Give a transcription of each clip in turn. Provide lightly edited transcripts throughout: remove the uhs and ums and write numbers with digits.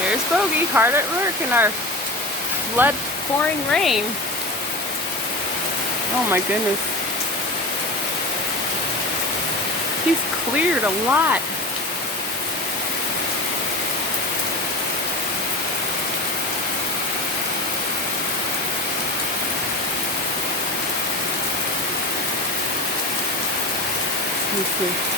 There's Bogey, hard at work in our flood pouring rain. Oh my goodness. He's cleared a lot. Let me see.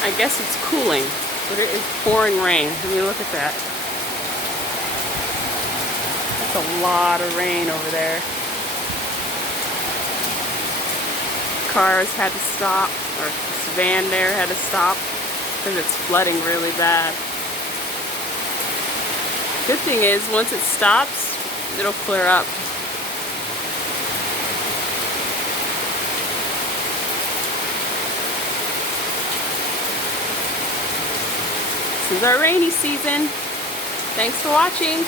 I guess it's cooling, but it is pouring rain. I mean, look at that. That's a lot of rain over there. Cars had to stop, or this van there had to stop because it's flooding really bad. Good thing is, once it stops, it'll clear up. This is our rainy season. Thanks for watching.